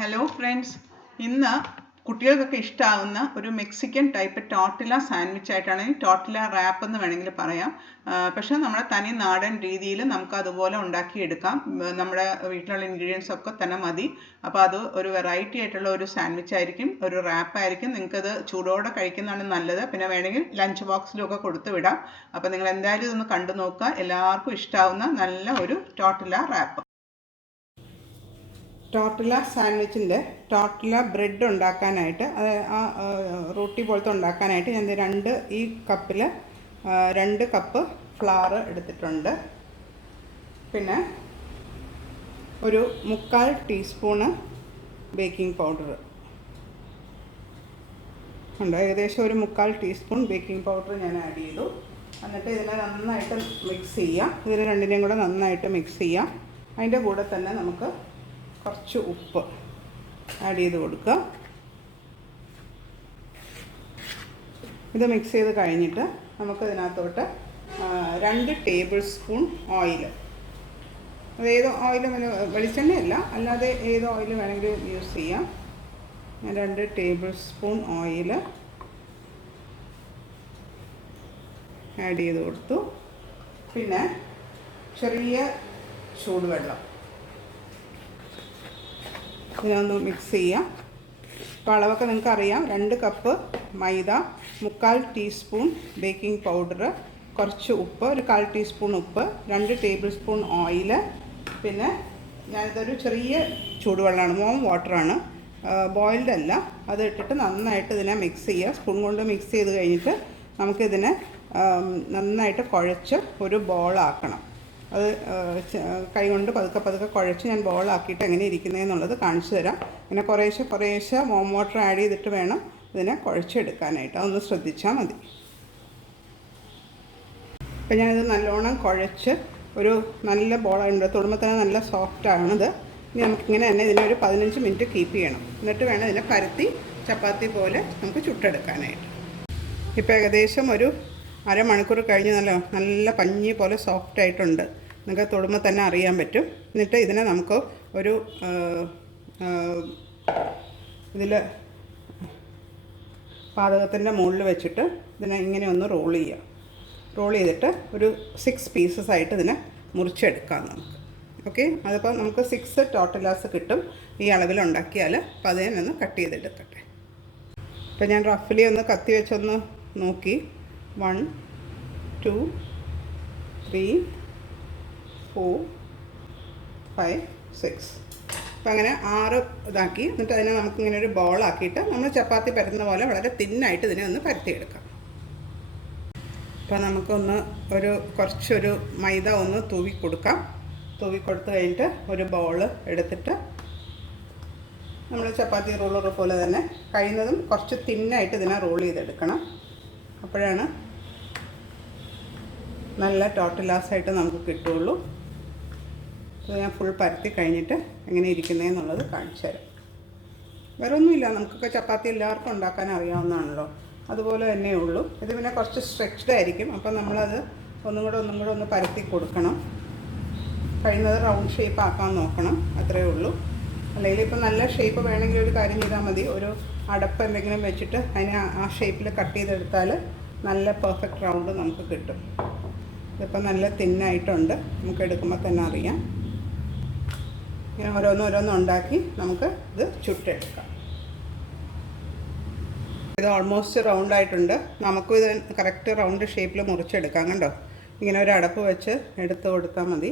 Hello friends, ഇന്ന് കുട്ടികൾക്കൊക്കെ ഇഷ്ടമാകുന്ന ഒരു മെക്സിക്കൻ ടൈപ്പ് ടോർട്ടില സാൻഡ്വിച്ച് ആയിട്ടാണ്, ടോർട്ടില റാപ്പ് എന്ന് വേണമെങ്കിൽ പറയാം. പക്ഷേ നമ്മുടെ തനി നാടൻ രീതിയിൽ നമുക്ക് അതുപോലെ ഉണ്ടാക്കിയെടുക്കാം. നമ്മുടെ വീട്ടിലുള്ള ഇൻഗ്രീഡിയൻസ് ഒക്കെ തന്നെ മതി. അപ്പോൾ അത് ഒരു വെറൈറ്റി ആയിട്ടുള്ള ഒരു സാൻഡ്വിച്ച് ആയിരിക്കും, ഒരു റാപ്പ് ആയിരിക്കും. നിങ്ങൾക്കത് ചൂടോടെ കഴിക്കുന്നതാണ് നല്ലത്. പിന്നെ വേണമെങ്കിൽ ലഞ്ച് ബോക്സിലൊക്കെ കൊടുത്തു വിടാം. അപ്പോൾ നിങ്ങൾ എന്തായാലും ഇതൊന്ന് കണ്ടു നോക്കുക. എല്ലാവർക്കും ഇഷ്ടമാവുന്ന നല്ല ഒരു ടോർട്ടില റാപ്പ്. ടോർട്ടില സാൻഡ്വിച്ചിൻ്റെ ടോർട്ടില ബ്രെഡ് ഉണ്ടാക്കാനായിട്ട്, റൊട്ടി പോലത്തെ ഉണ്ടാക്കാനായിട്ട് ഞാൻ ഈ കപ്പിൽ 2 കപ്പ് ഫ്ലവർ എടുത്തിട്ടുണ്ട്. പിന്നെ ഒരു 3/4 ടീസ്പൂണ് ബേക്കിംഗ് പൗഡർ ഉണ്ട്. ഏകദേശം ഒരു 3/4 ടീസ്പൂൺ ബേക്കിംഗ് പൗഡർ ഞാൻ ആഡ് ചെയ്തു. എന്നിട്ട് ഇതിനെ നന്നായിട്ട് മിക്സ് ചെയ്യാം. ഇതിന് രണ്ടിനെയും കൂടെ നന്നായിട്ട് മിക്സ് ചെയ്യാം. അതിൻ്റെ കൂടെ തന്നെ നമുക്ക് കുറച്ച് ഉപ്പ് ആഡ് ചെയ്ത് കൊടുക്കുക. ഇത് മിക്സ് ചെയ്ത് കഴിഞ്ഞിട്ട് നമുക്ക് ഇതിനകത്തോട്ട് 2 ടേബിൾ സ്പൂൺ ഓയിൽ, അതേത് ഓയിൽ വെളിച്ചെണ്ണയല്ല, അല്ലാതെ ഏത് ഓയിൽ വേണമെങ്കിലും യൂസ് ചെയ്യാം. ഞാൻ 2 ടേബിൾ സ്പൂൺ ഓയിൽ ആഡ് ചെയ്ത് കൊടുത്തു. പിന്നെ ചെറിയ ചൂടുവെള്ളം ഇതിനൊന്ന് മിക്സ് ചെയ്യാം. അപ്പോൾ അളവൊക്കെ നിങ്ങൾക്ക് അറിയാം. 2 കപ്പ് മൈദ, 3/4 ടീസ്പൂൺ ബേക്കിംഗ് പൗഡർ, കുറച്ച് ഉപ്പ്, ഒരു 1/4 ടീസ്പൂൺ ഉപ്പ്, 2 ടേബിൾ സ്പൂൺ ഓയിൽ. പിന്നെ ഞാനിതൊരു ചെറിയ ചൂടുവെള്ളമാണ്, വാം വാട്ടറാണ്, ബോയിൽഡ് അല്ല. അത് ഇട്ടിട്ട് നന്നായിട്ട് ഇതിനെ മിക്സ് ചെയ്യുക. സ്പൂൺ കൊണ്ട് മിക്സ് ചെയ്ത് കഴിഞ്ഞിട്ട് നമുക്കിതിനെ നന്നായിട്ട് കുഴച്ച് ഒരു ബോളാക്കണം. അത് കൈ കൊണ്ട് പതുക്കെ കുഴച്ച് ഞാൻ ബോളാക്കിയിട്ട് എങ്ങനെ ഇരിക്കുന്നതെന്നുള്ളത് കാണിച്ചു തരാം. പിന്നെ കുറേശ്ശെ വാം വാട്ടർ ആഡ് ചെയ്തിട്ട് വേണം ഇതിനെ കുഴച്ചെടുക്കാനായിട്ട്. അതൊന്ന് ശ്രദ്ധിച്ചാൽ മതി. അപ്പം ഞാനിത് നല്ലോണം കുഴച്ച് ഒരു നല്ല ബോളുണ്ട്. തൊടുമ്പോൾ തന്നെ നല്ല സോഫ്റ്റാണത്. ഇനി നമുക്കിങ്ങനെ തന്നെ ഇതിനെ ഒരു 15 മിനിറ്റ് കീപ്പ് ചെയ്യണം. എന്നിട്ട് വേണം ഇതിനെ പരത്തി ചപ്പാത്തി പോലെ നമുക്ക് ചുട്ടെടുക്കാനായിട്ട്. ഇപ്പോൾ ഏകദേശം ഒരു അരമണിക്കൂർ കഴിഞ്ഞ് നല്ല പഞ്ഞി പോലെ സോഫ്റ്റ് ആയിട്ടുണ്ട്. നിങ്ങൾക്ക് തൊടുമ്പോൾ തന്നെ അറിയാൻ പറ്റും. എന്നിട്ട് ഇതിനെ നമുക്ക് ഒരു ഇതിൽ പാചകത്തിൻ്റെ മുകളിൽ വെച്ചിട്ട് ഇതിനെ ഇങ്ങനെ ഒന്ന് റോൾ ചെയ്തിട്ട് ഒരു 6 പീസസ് ആയിട്ട് ഇതിനെ മുറിച്ചെടുക്കാം നമുക്ക്. ഓക്കെ, അതിപ്പോൾ നമുക്ക് 6 ടോർട്ടിലാസ് കിട്ടും ഈ അളവിൽ ഉണ്ടാക്കിയാൽ. അപ്പോൾ അതിനൊന്ന് കട്ട് ചെയ്തെടുക്കട്ടെ. ഇപ്പോൾ ഞാൻ റഫ്ലി ഒന്ന് കത്തി വെച്ചൊന്ന് നോക്കി. 1 2 3 4 5 6. അപ്പം അങ്ങനെ 6 ഇതാക്കി. എന്നിട്ട് അതിനെ നമുക്കിങ്ങനെ ഒരു ബോളാക്കിയിട്ട് നമ്മൾ ചപ്പാത്തി പരത്തുന്ന പോലെ വളരെ തിന്നായിട്ട് ഇതിനെ ഒന്ന് പരത്തിയെടുക്കാം. അപ്പോൾ നമുക്കൊന്ന് കുറച്ചൊരു മൈദ ഒന്ന് തൂവി കൊടുത്ത് കഴിഞ്ഞിട്ട് ഒരു ബോൾ എടുത്തിട്ട് നമ്മൾ ചപ്പാത്തി റോളർ പോലെ തന്നെ കഴിയുന്നതും കുറച്ച് തിന്നായിട്ട് ഇതിനെ റോൾ ചെയ്തെടുക്കണം. അപ്പോഴാണ് നല്ല ടോർട്ടിലാസായിട്ട് നമുക്ക് കിട്ടുള്ളൂ. ഇത് ഞാൻ ഫുൾ പരത്തി കഴിഞ്ഞിട്ട് എങ്ങനെ ഇരിക്കുന്നതെന്നുള്ളത് കാണിച്ചു തരാം. വേറെ ഒന്നുമില്ല, നമുക്കൊക്കെ ചപ്പാത്തി എല്ലാവർക്കും ഉണ്ടാക്കാൻ അറിയാവുന്നതാണല്ലോ. അതുപോലെ തന്നെ ഉള്ളൂ. ഇത് പിന്നെ കുറച്ച് സ്ട്രെച്ച്ഡ് ആയിരിക്കും. അപ്പം നമ്മളത് ഒന്നും കൂടെ ഒന്ന് പരത്തി കൊടുക്കണം. കഴിയുന്നത് റൗണ്ട് ഷേപ്പ് ആക്കാൻ നോക്കണം. അത്രയേ ഉള്ളൂ. അല്ലെങ്കിൽ ഇപ്പം നല്ല ഷേപ്പ് വേണമെങ്കിൽ ഒരു കാര്യം ചെയ്താൽ മതി. ഒരു അടപ്പ് എന്തെങ്കിലും വെച്ചിട്ട് അതിനെ ആ ഷേപ്പിൽ കട്ട് ചെയ്തെടുത്താൽ നല്ല പെർഫെക്റ്റ് റൗണ്ട് നമുക്ക് കിട്ടും. ഇതിപ്പോൾ നല്ല തിന്നായിട്ടുണ്ട്, നമുക്ക് എടുക്കുമ്പോൾ തന്നെ അറിയാം. ഇങ്ങനെ ഓരോന്നും ഉണ്ടാക്കി നമുക്ക് ഇത് ചുട്ടെടുക്കാം. ഇത് ഓൾമോസ്റ്റ് റൗണ്ടായിട്ടുണ്ട്. നമുക്കും ഇത് കറക്റ്റ് റൗണ്ട് ഷേപ്പിൽ മുറിച്ചെടുക്കാം. കണ്ടോ, ഇങ്ങനെ ഒരു അടപ്പ് വെച്ച് എടുത്ത് കൊടുത്താൽ മതി.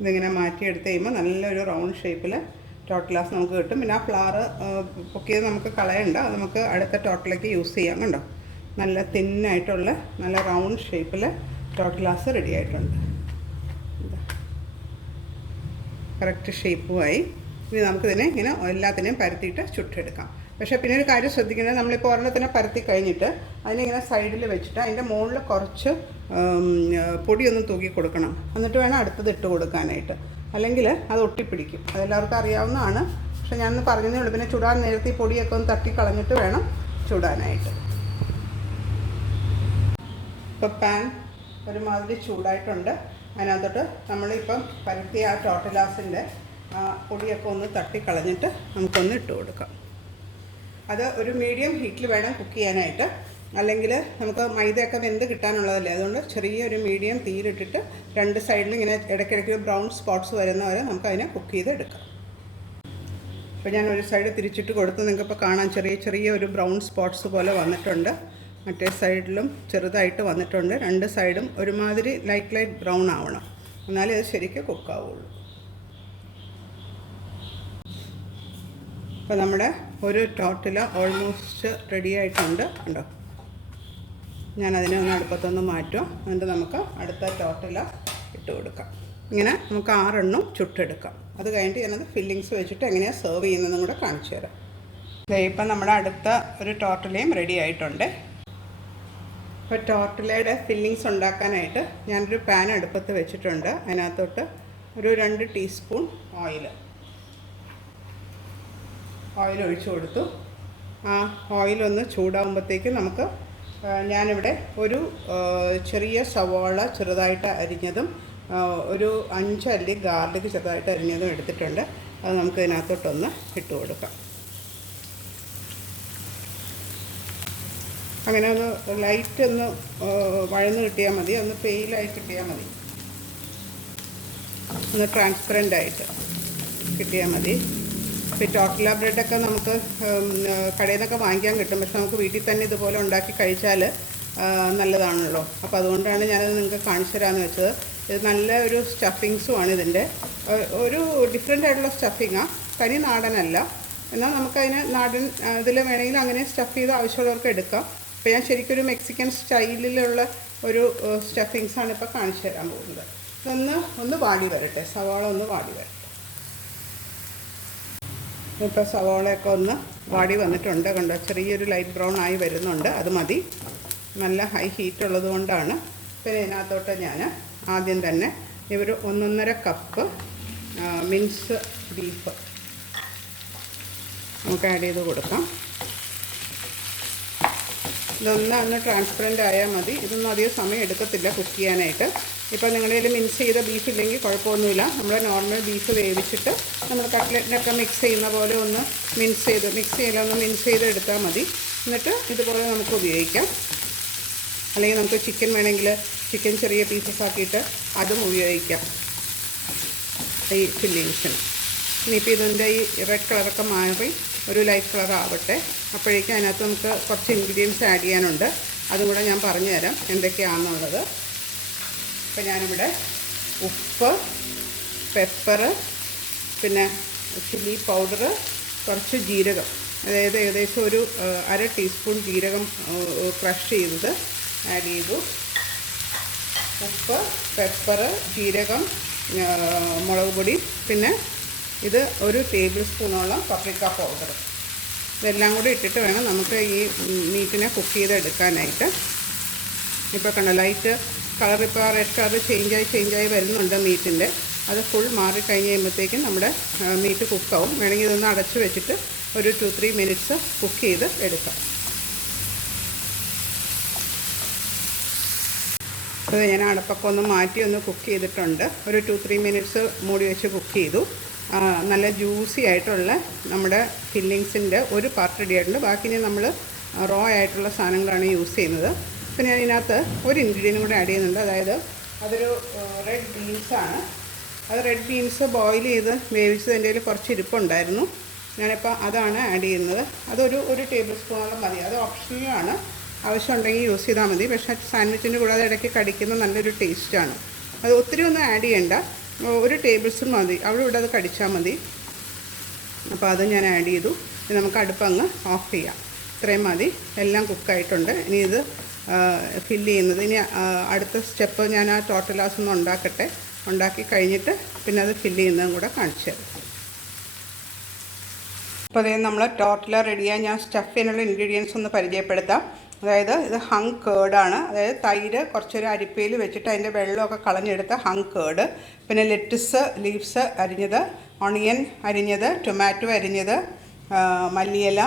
ഇതിങ്ങനെ മാറ്റിയെടുത്ത് കഴിയുമ്പോൾ നല്ലൊരു റൗണ്ട് ഷേപ്പിൽ ടോർട്ടിലാസ് നമുക്ക് കിട്ടും. പിന്നെ ആ ഫ്ലവർ പൊക്കിയത് നമുക്ക് കളയണ്ട, അത് നമുക്ക് അടുത്ത ടോർട്ടിലേക്ക് യൂസ് ചെയ്യാം. കണ്ടോ, നല്ല തിന്നായിട്ടുള്ള നല്ല റൗണ്ട് ഷേപ്പിൽ ടോർട്ടിലാസ് റെഡി ആയിട്ടുണ്ട്. കറക്റ്റ് ഷേപ്പുമായി. ഇനി നമുക്കിതിനെ ഇങ്ങനെ എല്ലാത്തിനെയും പരത്തിയിട്ട് ചുട്ടെടുക്കാം. പക്ഷേ പിന്നെ ഒരു കാര്യം ശ്രദ്ധിക്കേണ്ടത്, നമ്മളിപ്പോൾ ഒരെണ്ണത്തിനെ പരത്തി കഴിഞ്ഞിട്ട് അതിനിങ്ങനെ സൈഡിൽ വെച്ചിട്ട് അതിൻ്റെ മുകളിൽ കുറച്ച് പൊടിയൊന്നും തൂക്കി കൊടുക്കണം. എന്നിട്ട് വേണം അടുത്തത് ഇട്ട് കൊടുക്കാനായിട്ട്. അല്ലെങ്കിൽ അത് ഒട്ടിപ്പിടിക്കും. അതെല്ലാവർക്കും അറിയാവുന്നതാണ്. പക്ഷെ ഞാനൊന്ന് പറഞ്ഞതേ ഉള്ളൂ. പിന്നെ ചുടാൻ നേരത്തെ ഈ പൊടിയൊക്കെ ഒന്ന് തട്ടിക്കളഞ്ഞിട്ട് വേണം ചുടാനായിട്ട്. ഇപ്പോൾ പാൻ ഒരുമാതിരി ചൂടായിട്ടുണ്ട്. അതിനകത്തോട്ട് നമ്മളിപ്പം പരത്തിയ ആ ടോർട്ടിലാസിൻ്റെ പൊടിയൊക്കെ ഒന്ന് തട്ടിക്കളഞ്ഞിട്ട് നമുക്കൊന്ന് ഇട്ട് കൊടുക്കാം. അത് ഒരു മീഡിയം ഹീറ്റിൽ വേണം കുക്ക് ചെയ്യാനായിട്ട്, അല്ലെങ്കിൽ നമുക്ക് മൈദയൊക്കെ വെന്ത് കിട്ടാനുള്ളതല്ലേ. അതുകൊണ്ട് ചെറിയൊരു മീഡിയം തീയിലിട്ടിട്ട് രണ്ട് സൈഡിലും ഇങ്ങനെ ഇടയ്ക്കിടയ്ക്ക് ബ്രൗൺ സ്പോട്ട്സ് വരുന്നവരെ നമുക്കതിനെ കുക്ക് ചെയ്തെടുക്കാം. അപ്പോൾ ഞാൻ ഒരു സൈഡ് തിരിച്ചിട്ട് കൊടുത്ത് നിങ്ങൾക്കിപ്പോൾ കാണാൻ ചെറിയ ഒരു ബ്രൗൺ സ്പോട്ട്സ് പോലെ വന്നിട്ടുണ്ട്. മറ്റേ സൈഡിലും ചെറുതായിട്ട് വന്നിട്ടുണ്ട്. രണ്ട് സൈഡും ഒരുമാതിരി ലൈറ്റ് ബ്രൗൺ ആവണം, എന്നാലേ അത് ശരിക്കും കുക്കാവുള്ളൂ. അപ്പോൾ നമ്മുടെ ഒരു ടോർട്ടില ഓൾമോസ്റ്റ് റെഡി ആയിട്ടുണ്ട്. കണ്ടോ, ഞാനതിനെ ഒന്ന് അടുപ്പത്തൊന്ന് മാറ്റും. എന്നിട്ട് നമുക്ക് അടുത്ത ടോർട്ടില ഇട്ട് കൊടുക്കാം. ഇങ്ങനെ നമുക്ക് 6 എണ്ണം ചുട്ടെടുക്കാം. അത് കഴിഞ്ഞിട്ട് ഞാനത് ഫില്ലിങ്സ് വെച്ചിട്ട് എങ്ങനെയാണ് സെർവ് ചെയ്യുന്നതെന്നും കൂടെ കാണിച്ചു തരാം. ഇപ്പം നമ്മുടെ അടുത്ത ഒരു ടോർട്ടിലയും റെഡി ആയിട്ടുണ്ട്. ഇപ്പോൾ ടോർട്ടിലയുടെ ഫില്ലിങ്സ് ഉണ്ടാക്കാനായിട്ട് ഞാനൊരു പാൻ അടുപ്പത്ത് വെച്ചിട്ടുണ്ട്. അതിനകത്തോട്ട് ഒരു 2 ടീസ്പൂൺ ഓയിൽ ഒഴിച്ചു കൊടുത്തു. ആ ഓയിലൊന്ന് ചൂടാകുമ്പോഴത്തേക്ക് നമുക്ക് ഞാനിവിടെ ഒരു ചെറിയ സവാള ചെറുതായിട്ട് അരിഞ്ഞതും ഒരു 5 അല്ലി ഗാർലിക് ചെറുതായിട്ട് അരിഞ്ഞതും എടുത്തിട്ടുണ്ട്. അത് നമുക്ക് ഇതിനകത്തോട്ടൊന്ന് ഇട്ട് കൊടുക്കാം. അങ്ങനെ ഒന്ന് ലൈറ്റ് ഒന്ന് വഴന്ന് കിട്ടിയാൽ മതി, ഒന്ന് പെയിലായി കിട്ടിയാൽ മതി, ഒന്ന് ട്രാൻസ്പെറൻ്റ് ആയിട്ട് കിട്ടിയാൽ മതി. ഇപ്പോൾ ടോർട്ടില ബ്രെഡൊക്കെ നമുക്ക് കടയിൽ നിന്നൊക്കെ വാങ്ങിക്കാൻ കിട്ടും, പക്ഷെ നമുക്ക് വീട്ടിൽ തന്നെ ഇതുപോലെ ഉണ്ടാക്കി കഴിച്ചാൽ നല്ലതാണല്ലോ. അപ്പോൾ അതുകൊണ്ടാണ് ഞാനത് നിങ്ങൾക്ക് കാണിച്ചു തരാമെന്ന് വെച്ചത്. ഇത് നല്ല ഒരു സ്റ്റഫിങ്സുമാണ് ഇതിൻ്റെ. ഒരു ഡിഫറെൻ്റ് ആയിട്ടുള്ള സ്റ്റഫിങ്ങാണ്, തനി നാടനല്ല. എന്നാൽ നമുക്കതിന് നാടൻ ഇതിൽ വേണമെങ്കിൽ അങ്ങനെ സ്റ്റഫ് ചെയ്ത് ആവശ്യമുള്ളവർക്ക് എടുക്കാം. ഇപ്പോൾ ഞാൻ ശരിക്കും ഒരു മെക്സിക്കൻ സ്റ്റൈലിലുള്ള ഒരു സ്റ്റഫിങ്സാണ് ഇപ്പോൾ കാണിച്ചു തരാൻ പോകുന്നത്. ഒന്ന് വാടി വരട്ടെ, സവാള ഒന്ന് വാടി വരട്ടെ. ഇപ്പോൾ സവാളയൊക്കെ ഒന്ന് വാടി വന്നിട്ടുണ്ട്. കണ്ടോ, ചെറിയൊരു ലൈറ്റ് ബ്രൗൺ ആയി വരുന്നുണ്ട്. അത് മതി, നല്ല ഹൈ ഹീറ്റ് ഉള്ളത് കൊണ്ടാണ്. പിന്നെ ഇതിനകത്തോട്ട് ഞാൻ ആദ്യം തന്നെ ഒരു 1.5 കപ്പ് മിൻസ് ബീഫ് നമുക്ക് ആഡ് ചെയ്ത് കൊടുക്കാം. ഇതൊന്ന് ട്രാൻസ്പെറൻ്റ് ആയാൽ മതി. ഇതൊന്നും അധികം സമയം എടുക്കത്തില്ല കുക്ക് ചെയ്യാനായിട്ട്. ഇപ്പോൾ നിങ്ങളുടെ കയ്യിൽ മിക്സ് ചെയ്ത ബീഫ് ഇല്ലെങ്കിൽ കുഴപ്പമൊന്നുമില്ല. നമ്മൾ നോർമൽ ബീഫ് വേവിച്ചിട്ട് നമ്മൾ കട്ട്ലറ്റിനൊക്കെ മിക്സ് ചെയ്യുന്ന പോലെ ഒന്ന് മിക്സ് ചെയ്ത് എടുത്താൽ മതി. എന്നിട്ട് ഇതുപോലെ നമുക്ക് ഉപയോഗിക്കാം. അല്ലെങ്കിൽ നമുക്ക് ചിക്കൻ വേണമെങ്കിൽ ചിക്കൻ ചെറിയ പീസസ് ആക്കിയിട്ട് അതും ഉപയോഗിക്കാം ഈ ഫില്ലിങ്സിന്. ഇനിയിപ്പോൾ ഇതിൻ്റെ ഈ റെഡ് കളറൊക്കെ മാറി ഒരു ലൈറ്റ് കളർ ആവട്ടെ. അപ്പോഴേക്കും അതിനകത്ത് നമുക്ക് കുറച്ച് ഇൻഗ്രീഡിയൻസ് ആഡ് ചെയ്യാനുണ്ട്. അതും കൂടെ ഞാൻ പറഞ്ഞു തരാം എന്തൊക്കെയാണെന്നുള്ളത്. ഇപ്പോൾ ഞാനിവിടെ ഉപ്പ്, പെപ്പർ, പിന്നെ ചില്ലി പൗഡർ, കുറച്ച് ജീരകം, അതായത് ഏകദേശം ഒരു 1/2 ടീസ്പൂൺ ജീരകം ക്രഷ് ചെയ്തത് ആഡ് ചെയ്തു. ഉപ്പ്, പെപ്പർ, ജീരകം, മുളക് പൊടി, പിന്നെ ഇത് ഒരു ടേബിൾ സ്പൂണോളം പപ്രിക്ക പൗഡർ. ഇതെല്ലാം കൂടി ഇട്ടിട്ട് വേണം നമുക്ക് ഈ മീറ്റിനെ കുക്ക് ചെയ്തെടുക്കാനായിട്ട്. ഇപ്പോൾ കണ്ട ലൈറ്റ് കളർ, ഇപ്പോൾ റെഡ് കളർ ചേഞ്ചായി വരുന്നുണ്ട് മീറ്റിൻ്റെ. അത് ഫുൾ മാറിക്കഴിഞ്ഞ് കഴിയുമ്പോഴത്തേക്കും നമ്മുടെ മീറ്റ് കുക്കാവും. വേണമെങ്കിൽ ഇതൊന്ന് അടച്ച് വെച്ചിട്ട് ഒരു 2-3 മിനിറ്റ്സ് കുക്ക് ചെയ്ത് എടുക്കാം. അത് ഞാൻ അടപ്പൊക്കെ ഒന്ന് മാറ്റി ഒന്ന് കുക്ക് ചെയ്തിട്ടുണ്ട്. ഒരു 2-3 മിനിറ്റ്സ് മൂടി വെച്ച് കുക്ക് ചെയ്തു. നല്ല ജ്യൂസി ആയിട്ടുള്ള നമ്മുടെ ഫില്ലിങ്സിൻ്റെ ഒരു പാർട്ട് റെഡി ആയിട്ടുണ്ട്. ബാക്കി നമ്മൾ റോ ആയിട്ടുള്ള സാധനങ്ങളാണ് യൂസ് ചെയ്യുന്നത്. പിന്നെ ഞാൻ ഇതിനകത്ത് ഒരു ഇൻഗ്രീഡിയൻറ്റും കൂടെ ആഡ് ചെയ്യുന്നുണ്ട്. അതായത് അതൊരു റെഡ് ബീൻസാണ്. അത് റെഡ് ബീൻസ് ബോയിൽ ചെയ്ത് വേവിച്ചത് എൻ്റെ കയ്യിൽ കുറച്ച് ഇരിപ്പുണ്ടായിരുന്നു. ഞാനിപ്പോൾ അതാണ് ആഡ് ചെയ്യുന്നത്. അതൊരു ടേബിൾ സ്പൂണോളം മതി. അത് ഓപ്ഷണലാണ്, ആവശ്യമുണ്ടെങ്കിൽ യൂസ് ചെയ്താൽ മതി. പക്ഷേ സാൻഡ്വിച്ചിൻ്റെ കൂടെ അത് ഇടയ്ക്ക് കടിക്കുന്ന നല്ലൊരു ടേസ്റ്റാണ്. അത് ഒത്തിരി ഒന്നും ആഡ് ചെയ്യണ്ട, ഒരു ടേബിൾ സ്പൂൺ മതി. അവിടെ ഇവിടെ അത് കടിച്ചാൽ മതി. അപ്പോൾ അത് ഞാൻ ആഡ് ചെയ്തു. ഇനി നമുക്ക് അടുപ്പങ്ങ് ഓഫ് ചെയ്യാം. ഇത്രയും മതി, എല്ലാം കുക്കായിട്ടുണ്ട്. ഇനി ഇത് ഫില്ല് ചെയ്യുന്നത്, ഇനി അടുത്ത സ്റ്റെപ്പ് ഞാൻ ആ ടോർട്ടിലാസ് ഒന്ന് ഉണ്ടാക്കി കഴിഞ്ഞിട്ട് പിന്നെ അത് ഫില്ല് ചെയ്യുന്നതും കൂടെ കാണിച്ചു തരാം. അപ്പോൾ അതേ നമ്മൾ ടോർട്ടില റെഡിയായി. ഞാൻ സ്റ്റഫ് ചെയ്യാനുള്ള ഇൻഗ്രീഡിയൻസ് ഒന്ന് പരിചയപ്പെടുത്താം. അതായത് ഇത് ഹങ് കേർഡാണ്. അതായത് തൈര് കുറച്ചൊരു അരിപ്പയിൽ വെച്ചിട്ട് അതിൻ്റെ വെള്ളമൊക്കെ കളഞ്ഞെടുത്ത ഹങ് കേർഡ്. പിന്നെ ലെറ്റസ് ലീവ്സ് അരിഞ്ഞത്, ഓണിയൻ അരിഞ്ഞത്, ടൊമാറ്റോ അരിഞ്ഞത്, മല്ലിയില,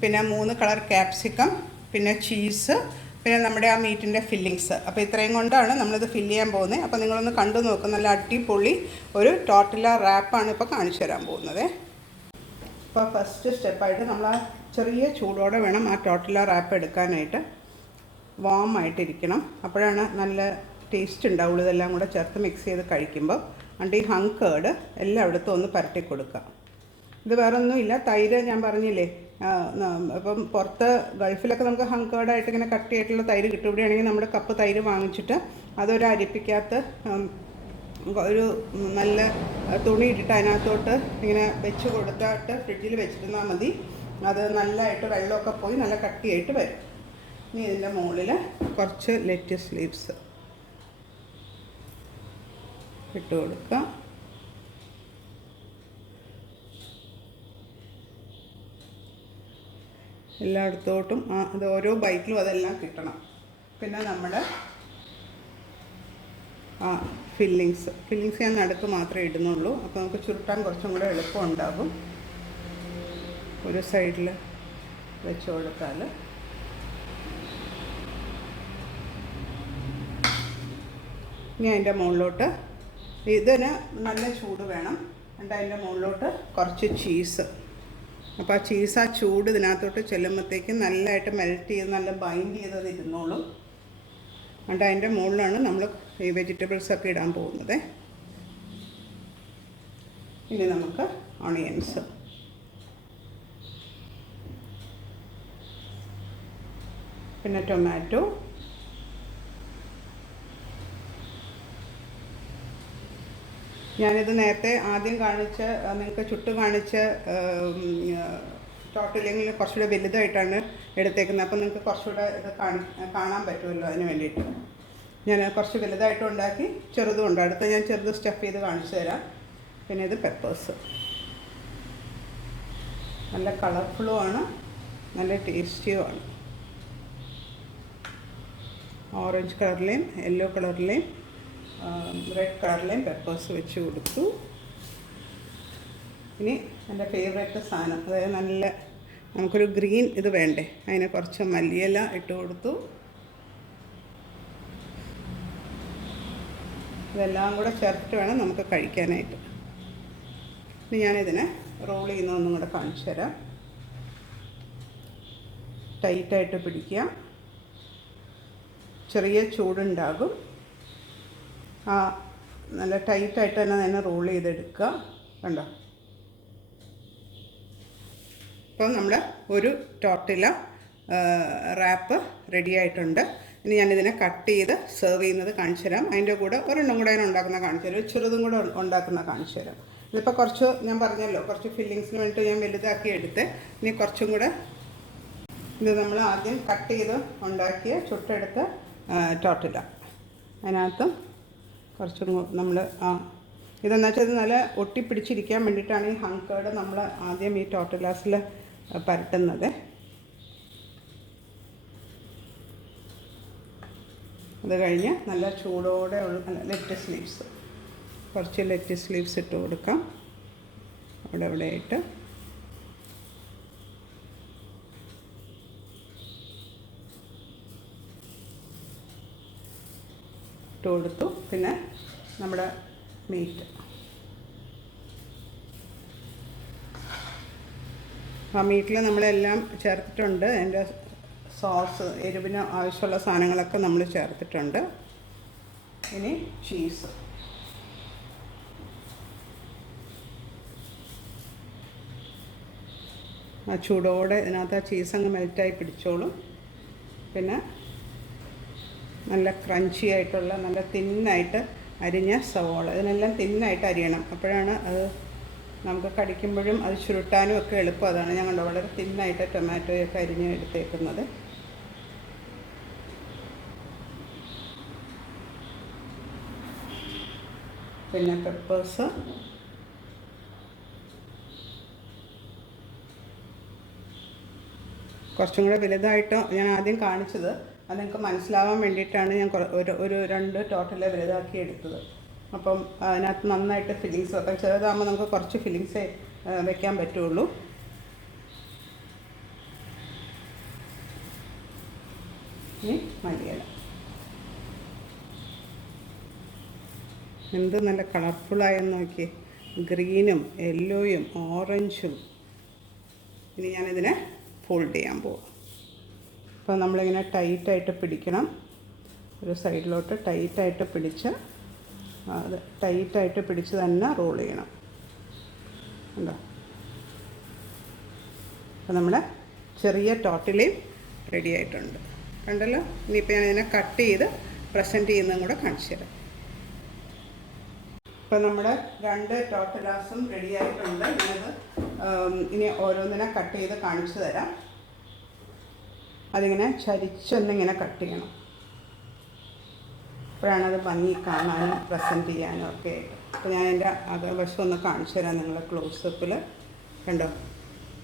പിന്നെ 3 കളർ ക്യാപ്സിക്കം, പിന്നെ ചീസ്, പിന്നെ നമ്മുടെ ആ മീറ്റിൻ്റെ ഫില്ലിങ്സ്. അപ്പോൾ ഇത്രയും കൊണ്ടാണ് നമ്മളിത് ഫില്ല് ചെയ്യാൻ പോകുന്നത്. അപ്പോൾ നിങ്ങളൊന്ന് കണ്ടു നോക്കും. നല്ല അടിപൊളി ഒരു ടോർട്ടില്ല റാപ്പാണ് ഇപ്പോൾ കാണിച്ചു തരാൻ പോകുന്നത്. അപ്പോൾ ഫസ്റ്റ് സ്റ്റെപ്പായിട്ട് നമ്മൾ ആ ചെറിയ ചൂടോടെ വേണം ആ ടോർട്ടില്ല റാപ്പ് എടുക്കാനായിട്ട്. വാം ആയിട്ടിരിക്കണം, അപ്പോഴാണ് നല്ല ടേസ്റ്റ് ഉണ്ടാവുള്ളൂ. ഇതെല്ലാം കൂടെ ചേർത്ത് മിക്സ് ചെയ്ത് കഴിക്കുമ്പോൾ. അതുകൊണ്ട് ഈ ഹങ് കേർഡ് എല്ലായിടത്തും ഒന്ന് പരട്ടി കൊടുക്കുക. ഇത് വേറൊന്നുമില്ല, തൈര് ഞാൻ പറഞ്ഞില്ലേ, ഇപ്പം പുറത്ത് ഗൾഫിലൊക്കെ നമുക്ക് ഹങ് കേർഡായിട്ട് ഇങ്ങനെ കട്ടിയായിട്ടുള്ള തൈര് കിട്ടും. ഇവിടെയാണെങ്കിൽ നമ്മുടെ കപ്പ് തൈര് വാങ്ങിച്ചിട്ട് അതൊരു അരിപ്പിക്കകത്ത് ഒരു നല്ല തുണി ഇട്ടിട്ട് അതിനകത്തോട്ട് ഇങ്ങനെ വെച്ച് കൊടുത്തിട്ട് ഫ്രിഡ്ജിൽ വെച്ചിരുന്നാൽ മതി. അത് നല്ലതായിട്ട് വെള്ളമൊക്കെ പോയി നല്ല കട്ടിയായിട്ട് വരും. ഇനി ഇതിൻ്റെ മുകളിൽ കുറച്ച് ലെറ്റസ് ലീവ്സ് ഇട്ട് കൊടുക്കുക. എല്ലായിടത്തോട്ടും അത് ഓരോ ബൈറ്റിലും അതെല്ലാം കിട്ടണം. പിന്നെ നമ്മൾ ഫില്ലിങ്സ് ഞാൻ നടുക്ക് മാത്രമേ ഇടുന്നുള്ളൂ. അപ്പോൾ നമുക്ക് ചുരുട്ടാൻ കുറച്ചും കൂടെ എളുപ്പം ഉണ്ടാകും. ഒരു സൈഡിൽ വെച്ച് കൊടുത്താൽ ഇനി അതിൻ്റെ മുകളിലോട്ട് ഇതിന് നല്ല ചൂട് വേണം. എന്നിട്ട് അതിൻ്റെ മുകളിലോട്ട് കുറച്ച് ചീസ്. അപ്പോൾ ആ ചീസ് ആ ചൂട് ഇതിനകത്തോട്ട് ചെല്ലുമ്പോഴത്തേക്കും നല്ലതായിട്ട് മെൽറ്റ് ചെയ്ത് നല്ല ബൈൻഡ് ചെയ്തത് ഇരുന്നോളും. എന്നിട്ട് അതിൻ്റെ മുകളിലാണ് നമ്മൾ ഈ വെജിറ്റബിൾസൊക്കെ ഇടാൻ പോകുന്നത്. ഇനി നമുക്ക് ഓണിയൻസ്, പിന്നെ ടൊമാറ്റോ, ഞാനിത് നേരത്തെ ആദ്യം കാണിച്ച് നിങ്ങൾക്ക് ചുട്ട് കാണിച്ച് ടോട്ടലിങ്ങിൽ കുറച്ചുകൂടെ വലുതായിട്ടാണ് എടുത്തേക്കുന്നത്. അപ്പോൾ നിങ്ങൾക്ക് കുറച്ചുകൂടെ ഇത് കാണാൻ പറ്റുമല്ലോ, അതിന് വേണ്ടിയിട്ട് ഞാൻ കുറച്ച് വലുതായിട്ടും ഉണ്ടാക്കി ചെറുതും ഉണ്ട്. അടുത്ത ഞാൻ ചെറുത് സ്റ്റഫ് ചെയ്ത് കാണിച്ചു തരാം. പിന്നെ ഇത് പെപ്പേഴ്സ്, നല്ല കളർഫുള്ളുമാണ്, നല്ല ടേസ്റ്റിയുമാണ്. ഓറഞ്ച് കളറിലെയും യെല്ലോ കളറിലെയും റെഡ് കളറിലെയും പെപ്പേഴ്സ് വെച്ച് കൊടുത്തു. ഇനി എൻ്റെ ഫേവറേറ്റ് സാധനം, അതായത് നല്ല നമുക്കൊരു ഗ്രീൻ ഇത് വേണ്ടേ, അതിന് കുറച്ച് മല്ലിയില ഇട്ട് കൊടുത്തു. ഇതെല്ലാം കൂടെ ചേർത്തിട്ട് വേണം നമുക്ക് കഴിക്കാനായിട്ട്. ഇനി ഞാനിതിനെ റോൾ ചെയ്യുന്നതൊന്നും കൂടെ കാണിച്ചു തരാം. ടൈറ്റായിട്ട് പിടിക്കുക, ചെറിയ ചൂടുണ്ടാകും. നല്ല ടൈറ്റായിട്ട് തന്നെ റോൾ ചെയ്തെടുക്കുക. കണ്ടോ? ഇപ്പം നമ്മൾ ഒരു ടോർട്ടില്ല റാപ്പ് റെഡി ആയിട്ടുണ്ട്. ഇനി ഞാനിതിനെ കട്ട് ചെയ്ത് സെർവ് ചെയ്യുന്നത് കാണിച്ചു തരാം. അതിൻ്റെ കൂടെ ഒരെണ്ണം കൂടെ ഞാൻ ഉണ്ടാക്കുന്ന കാണിച്ചു തരാം, ചെറുതും കൂടെ ഉണ്ടാക്കുന്ന കാണിച്ചു തരാം. ഇതിപ്പോൾ കുറച്ച് ഞാൻ പറഞ്ഞല്ലോ, കുറച്ച് ഫില്ലിങ്സിന് വേണ്ടിയിട്ട് ഞാൻ വലുതാക്കി എടുത്ത്. ഇനി കുറച്ചും കൂടെ ഇത് നമ്മൾ ആദ്യം കട്ട് ചെയ്ത് ഉണ്ടാക്കിയ ചുട്ടെടുത്ത ടോർട്ടില്ല, അതിനകത്ത് കുറച്ചും നമ്മൾ ഇതെന്ന് വെച്ചാൽ ഇത് നല്ല ഒട്ടിപ്പിടിച്ചിരിക്കാൻ വേണ്ടിയിട്ടാണ് ഈ ഹങ് കേർഡ് നമ്മൾ ആദ്യം ഈ ടോർട്ടില്ലാസിൽ പരട്ടുന്നത്. അത് കഴിഞ്ഞ് നല്ല ചൂടോടെ ഉള്ള ലെറ്റസ് ലീവ്സ്, കുറച്ച് ലെറ്റസ് ലീവ്സ് ഇട്ട് കൊടുക്കാം. അവിടെ ആയിട്ട് ഇട്ട് കൊടുത്തു. പിന്നെ നമ്മുടെ മീറ്റ്, ആ മീറ്റിൽ നമ്മളെല്ലാം ചേർത്തിട്ടുണ്ട്. അതിൻ്റെ സോസ്, എരിവിന് ആവശ്യമുള്ള സാധനങ്ങളൊക്കെ നമ്മൾ ചേർത്തിട്ടുണ്ട്. ഇനി ചീസ്, ആ ചൂടോടെ ഇതിനകത്ത് ആ ചീസ് അങ്ങ് മെൽറ്റായി പിടിച്ചോളും. പിന്നെ നല്ല ക്രഞ്ചി ആയിട്ടുള്ള നല്ല തിന്നായിട്ട് അരിഞ്ഞ സവോള, ഇതിനെല്ലാം തിന്നായിട്ട് അരിയണം, അപ്പോഴാണ് അത് നമുക്ക് കടിക്കുമ്പോഴും അത് ചുരുട്ടാനും ഒക്കെ എളുപ്പം. അതാണ് ഞാൻ കണ്ടോ വളരെ തിന്നായിട്ട് ടൊമാറ്റോയൊക്കെ അരിഞ്ഞ് എടുത്തേക്കുന്നത്. പിന്നെ പെപ്പേഴ്സ്, കുറച്ചും കൂടെ വലുതായിട്ട് ഞാൻ ആദ്യം കാണിച്ചത്, അത് നിങ്ങൾക്ക് മനസ്സിലാവാൻ വേണ്ടിയിട്ടാണ് ഞാൻ ഒരു 2 ടോട്ടൽ വലുതാക്കി എടുത്തത്. അപ്പം അതിനകത്ത് നന്നായിട്ട് ഫില്ലിങ്സ് വെക്കാം. ചെറുതാകുമ്പോൾ നമുക്ക് കുറച്ച് ഫില്ലിങ്സേ വെക്കാൻ പറ്റുള്ളൂ. ഇനി മല്ലിയില. എന്ത് നല്ല കളർഫുള്ളായെന്ന് നോക്കിയേ, ഗ്രീനും യെല്ലോയും ഓറഞ്ചും. ഇനി ഞാനിതിനെ ഫോൾഡ് ചെയ്യാൻ പോകും. അപ്പോൾ നമ്മളിങ്ങനെ ടൈറ്റായിട്ട് പിടിക്കണം, ഒരു സൈഡിലോട്ട് ടൈറ്റായിട്ട് പിടിച്ച് അത് ടൈറ്റായിട്ട് പിടിച്ച് തന്നെ റോൾ ചെയ്യണം. ഉണ്ടോ? അപ്പോൾ നമ്മുടെ ചെറിയ ടോർട്ടിലയും റെഡി ആയിട്ടുണ്ട്. കണ്ടല്ലോ. ഇനിയിപ്പോൾ ഞാൻ ഇതിനെ കട്ട് ചെയ്ത് പ്രസൻറ്റ് ചെയ്യുന്നതും കൂടെ കാണിച്ചു തരാം. ഇപ്പോൾ നമ്മുടെ 2 ടോർട്ടിലാസും റെഡി ആയിട്ടുണ്ട്. ഞാനത് ഇനി ഓരോന്നിനെ കട്ട് ചെയ്ത് കാണിച്ചു തരാം. അതിങ്ങനെ ചരിച്ചൊന്നിങ്ങനെ കട്ട് ചെയ്യണം. അപ്പോഴാണത് ഭംഗി കാണാനും പ്രസൻറ്റ് ചെയ്യാനും ഒക്കെ ആയിട്ട്. അപ്പോൾ ഞാൻ എൻ്റെ അകവശം ഒന്ന് കാണിച്ചു തരാം നിങ്ങളെ ക്ലോസപ്പിൽ. കണ്ടോ,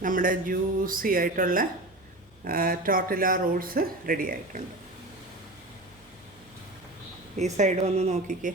നമ്മുടെ ജ്യൂസി ആയിട്ടുള്ള ടോർട്ടില റോൾസ് റെഡി ആയിട്ടുണ്ട്. ഈ സൈഡ് ഒന്ന് നോക്കിക്കേ.